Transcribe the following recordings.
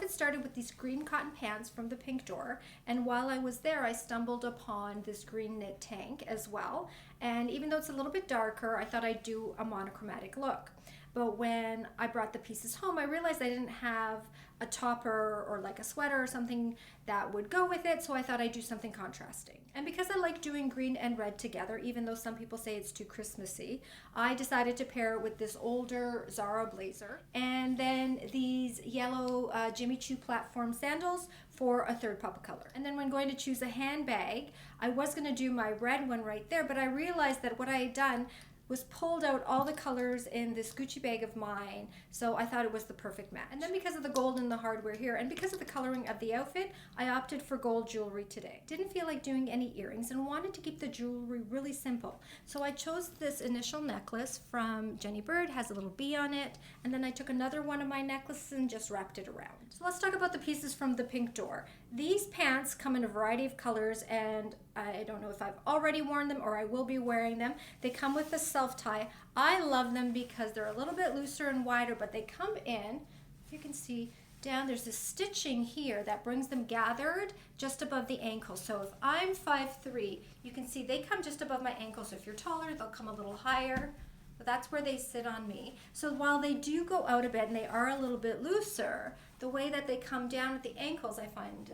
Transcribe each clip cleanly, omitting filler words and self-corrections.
outfit started with these green cotton pants from the Pink Door, and while I was there I stumbled upon this green knit tank as well, and even though it's a little bit darker, I thought I'd do a monochromatic look. But when I brought the pieces home, I realized I didn't have a topper or like a sweater or something that would go with it, so I thought I'd do something contrasting. And because I like doing green and red together, even though some people say it's too Christmassy, I decided to pair it with this older Zara blazer and then these yellow Jimmy Choo platform sandals for a third pop of color. And then when going to choose a handbag, I was going to do my red one right there, but I realized that what I had done was pulled out all the colors in this Gucci bag of mine, so I thought it was the perfect match. And then because of the gold and the hardware here, and because of the coloring of the outfit, I opted for gold jewelry today. Didn't feel like doing any earrings and wanted to keep the jewelry really simple. So I chose this initial necklace from Jenny Bird, has a little bee on it, and then I took another one of my necklaces and just wrapped it around. So let's talk about the pieces from the Pink Door. These pants come in a variety of colors, and I don't know if I've already worn them or I will be wearing them. They come with a self-tie. I love them because they're a little bit looser and wider, but they come in, if you can see down, there's this stitching here that brings them gathered just above the ankle. So if I'm 5'3", you can see they come just above my ankle. So if you're taller, they'll come a little higher. But that's where they sit on me. So while they do go out a bit and they are a little bit looser, the way that they come down at the ankles, I find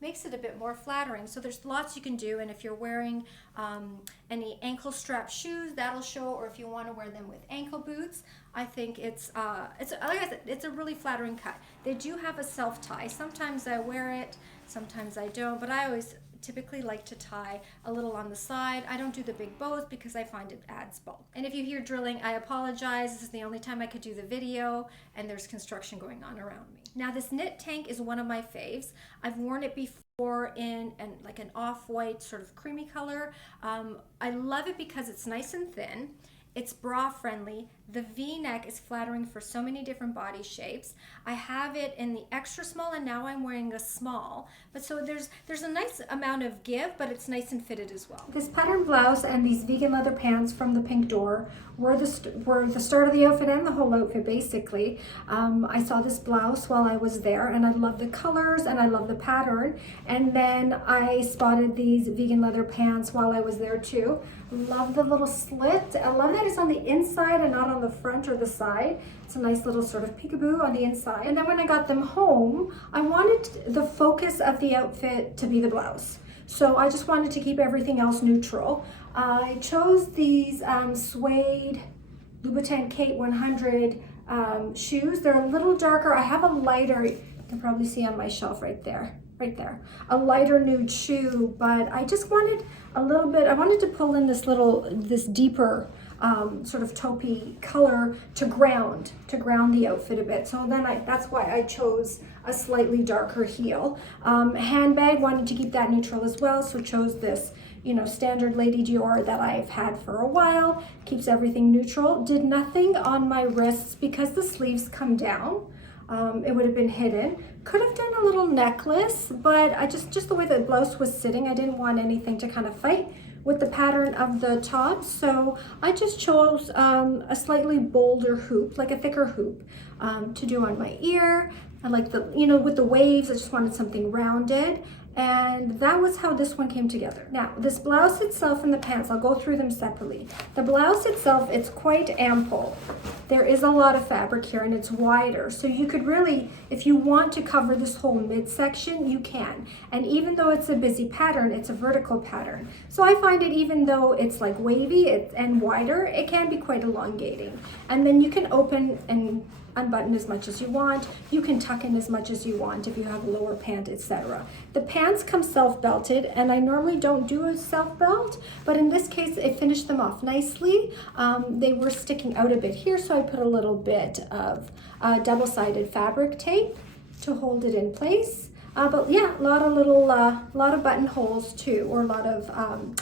makes it a bit more flattering. So there's lots you can do, and if you're wearing any ankle strap shoes, that'll show, or if you want to wear them with ankle boots, I think it's like I said, it's a really flattering cut. They do have a self tie. Sometimes I wear it, sometimes I don't, but I always typically like to tie a little on the side. I don't do the big bows because I find it adds bulk. And if you hear drilling, I apologize. This is the only time I could do the video, and there's construction going on around me. Now this knit tank is one of my faves. I've worn it before in like an off-white sort of creamy color. I love it because it's nice and thin. It's bra friendly. The V-neck is flattering for so many different body shapes. I have it in the extra small, and now I'm wearing a small. But so there's a nice amount of give, but it's nice and fitted as well. This pattern blouse and these vegan leather pants from the Pink Door were the start of the outfit and the whole outfit basically. I saw this blouse while I was there, and I love the colors and I love the pattern. And then I spotted these vegan leather pants while I was there too. Love the little slit. I love that it's on the inside and not on the front or the side. It's a nice little sort of peekaboo on the inside. And then when I got them home, I wanted the focus of the outfit to be the blouse. So I just wanted to keep everything else neutral. I chose these suede Louboutin Kate 100 shoes. They're a little darker. I have a lighter, you can probably see on my shelf right there, a lighter nude shoe, but I just wanted a little bit, I wanted to pull in this deeper sort of taupey color to ground the outfit a bit. So then that's why I chose a slightly darker heel. Handbag, wanted to keep that neutral as well, so chose this, you know, standard Lady Dior that I've had for a while. Keeps everything neutral. Did nothing on my wrists because the sleeves come down. It would have been hidden. Could have done a little necklace, but I just the way the blouse was sitting, I didn't want anything to kind of fight with the pattern of the top, so I just chose a slightly bolder hoop, like a thicker hoop, to do on my ear. I like the, you know, with the waves, I just wanted something rounded. And that was how this one came together. Now, this blouse itself and the pants, I'll go through them separately. The blouse itself, it's quite ample. There is a lot of fabric here and it's wider. So you could really, if you want to cover this whole midsection, you can. And even though it's a busy pattern, it's a vertical pattern. So I find it, even though it's like wavy and wider, it can be quite elongating. And then you can open and unbutton as much as you want. You can tuck in as much as you want if you have a lower pant, etc. The pants come self-belted, and I normally don't do a self-belt, but in this case it finished them off nicely. They were sticking out a bit here, so I put a little bit of double-sided fabric tape to hold it in place. But yeah, a lot of buttonholes too, or a lot of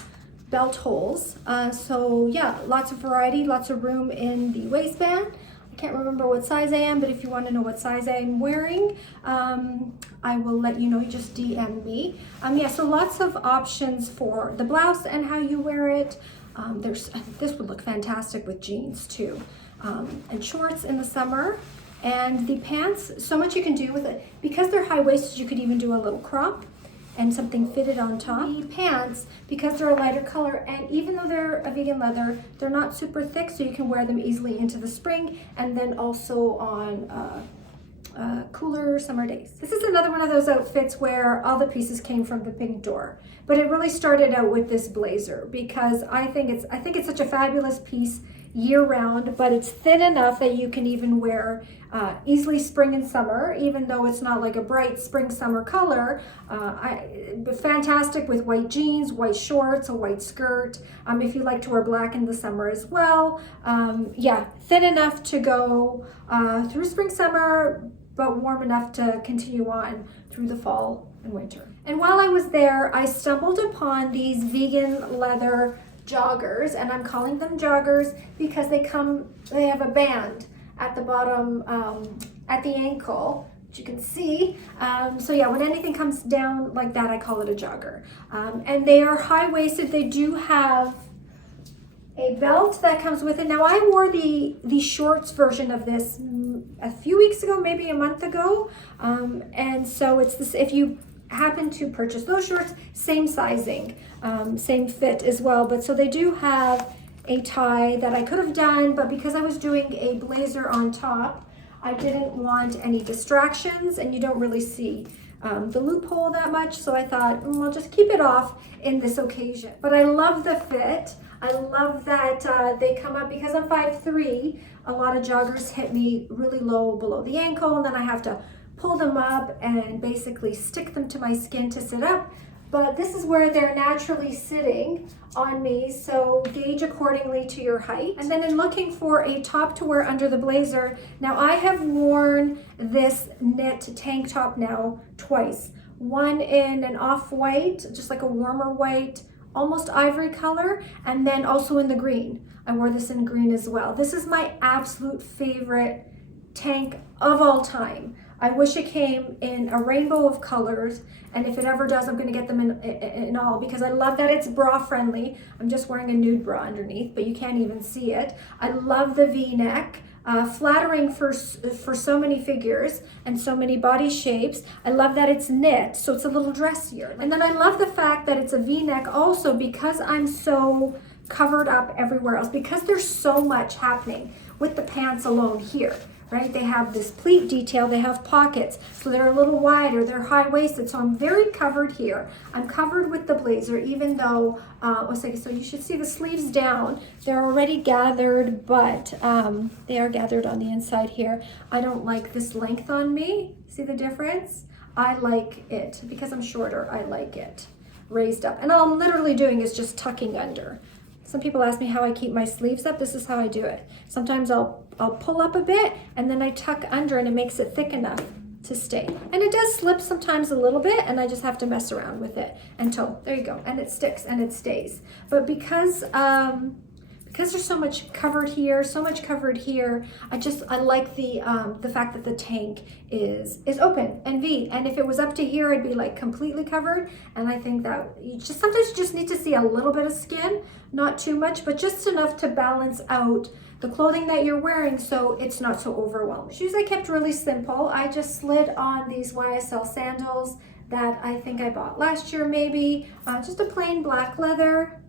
belt holes. So yeah, lots of variety, lots of room in the waistband. I can't remember what size I am, but if you want to know what size I'm wearing, I will let you know. You just DM me. Yeah, so lots of options for the blouse and how you wear it. This would look fantastic with jeans too, and shorts in the summer. And the pants, so much you can do with it. Because they're high-waisted, you could even do a little crop and something fitted on top. The pants, because they're a lighter color, and even though they're a vegan leather, they're not super thick, so you can wear them easily into the spring and then also on cooler summer days. This is another one of those outfits where all the pieces came from the pink door, but it really started out with this blazer because I think it's such a fabulous piece year-round, but it's thin enough that you can even wear easily spring and summer, even though it's not like a bright spring summer color. Fantastic with white jeans, white shorts, a white skirt, if you like to wear black in the summer as well. Yeah, thin enough to go through spring summer, but warm enough to continue on through the fall and winter. And while I was there, I stumbled upon these vegan leather joggers, and I'm calling them joggers because they have a band at the bottom, at the ankle, which you can see. So yeah, when anything comes down like that, I call it a jogger. And they are high-waisted. They do have a belt that comes with it. Now I wore the shorts version of this a few weeks ago, maybe a month ago. And so it's this, if you happen to purchase those shorts, same sizing, same fit as well. But so they do have a tie that I could have done, but because I was doing a blazer on top, I didn't want any distractions, and you don't really see the loophole that much. So I thought, I'll just keep it off in this occasion. But I love the fit. I love that they come up, because I'm 5'3", a lot of joggers hit me really low below the ankle, and then I have to pull them up and basically stick them to my skin to sit up. But this is where they're naturally sitting on me, so gauge accordingly to your height. And then in looking for a top to wear under the blazer, now I have worn this knit tank top now twice. One in an off-white, just like a warmer white, almost ivory color, and then also in the green. I wore this in green as well. This is my absolute favorite tank of all time. I wish it came in a rainbow of colors, and if it ever does, I'm going to get them in all, because I love that it's bra friendly. I'm just wearing a nude bra underneath, but you can't even see it. I love the V-neck, flattering for so many figures and so many body shapes. I love that it's knit, so it's a little dressier. And then I love the fact that it's a V-neck also, because I'm so covered up everywhere else, because there's so much happening with the pants alone here. Right? They have this pleat detail, they have pockets, so they're a little wider, they're high-waisted, so I'm very covered here. I'm covered with the blazer, even though, so you should see the sleeves down. They're already gathered, but they are gathered on the inside here. I don't like this length on me. See the difference? I like it, because I'm shorter, I like it raised up. And all I'm literally doing is just tucking under. Some people ask me how I keep my sleeves up. This is how I do it. Sometimes I'll pull up a bit, and then I tuck under, and it makes it thick enough to stay. And it does slip sometimes a little bit, and I just have to mess around with it until, there you go, and it sticks and it stays. But because there's so much covered here, I like the fact that the tank is open and V. And if it was up to here, I'd be like completely covered. And I think that sometimes you just need to see a little bit of skin, not too much, but just enough to balance out the clothing that you're wearing, so it's not so overwhelming. Shoes I kept really simple. I just slid on these YSL sandals that I think I bought last year maybe, just a plain black leather,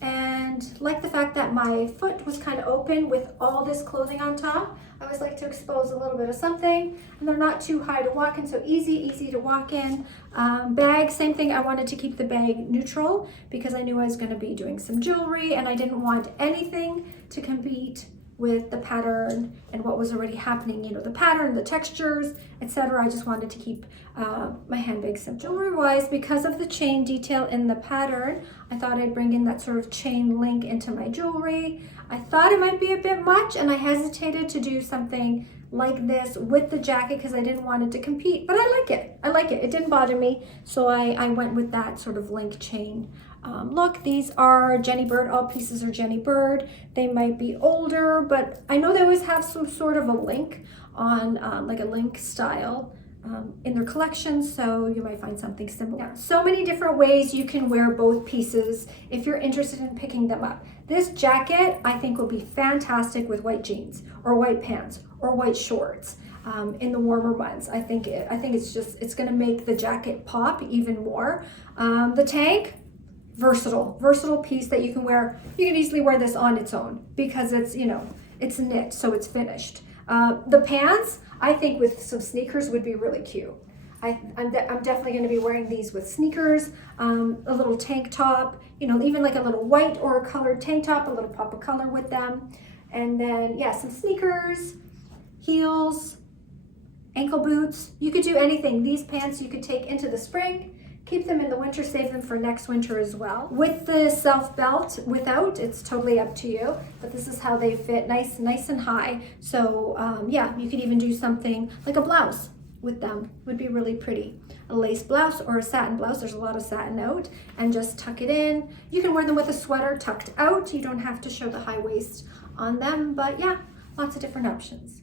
and like the fact that my foot was kind of open with all this clothing on top. I always like to expose a little bit of something, and they're not too high to walk in, so easy to walk in. Bag, same thing. I wanted to keep the bag neutral because I knew I was going to be doing some jewelry, and I didn't want anything to compete with the pattern and what was already happening, the pattern, the textures, etc. I just wanted to keep my handbag simple. Jewelry-wise, because of the chain detail in the pattern, I thought I'd bring in that sort of chain link into my jewelry. I thought it might be a bit much, and I hesitated to do something like this with the jacket because I didn't want it to compete, but I like it. It didn't bother me, so I went with that sort of link chain look. These are Jenny Bird. All pieces are Jenny Bird. They might be older, but I know they always have some sort of a link on, like a link style in their collection, so you might find something similar. So many different ways you can wear both pieces if you're interested in picking them up. This jacket I think will be fantastic with white jeans or white pants or white shorts. in the warmer months. I think it's going to make the jacket pop even more. The tank, versatile piece that you can wear. You can easily wear this on its own because it's, you know, it's knit, so it's finished. The pants, I think with some sneakers would be really cute. I'm definitely going to be wearing these with sneakers, a little tank top, you know, even like a little white or a colored tank top, a little pop of color with them. And then, yeah, some sneakers, heels, ankle boots. You could do anything. These pants you could take into the spring, keep them in the winter, save them for next winter as well. With the self belt, without, it's totally up to you, but this is how they fit, nice and high. So yeah, you could even do something like a blouse with them, would be really pretty. A lace blouse or a satin blouse, there's a lot of satin out, and just tuck it in. You can wear them with a sweater tucked out. You don't have to show the high waist on them, but yeah, lots of different options.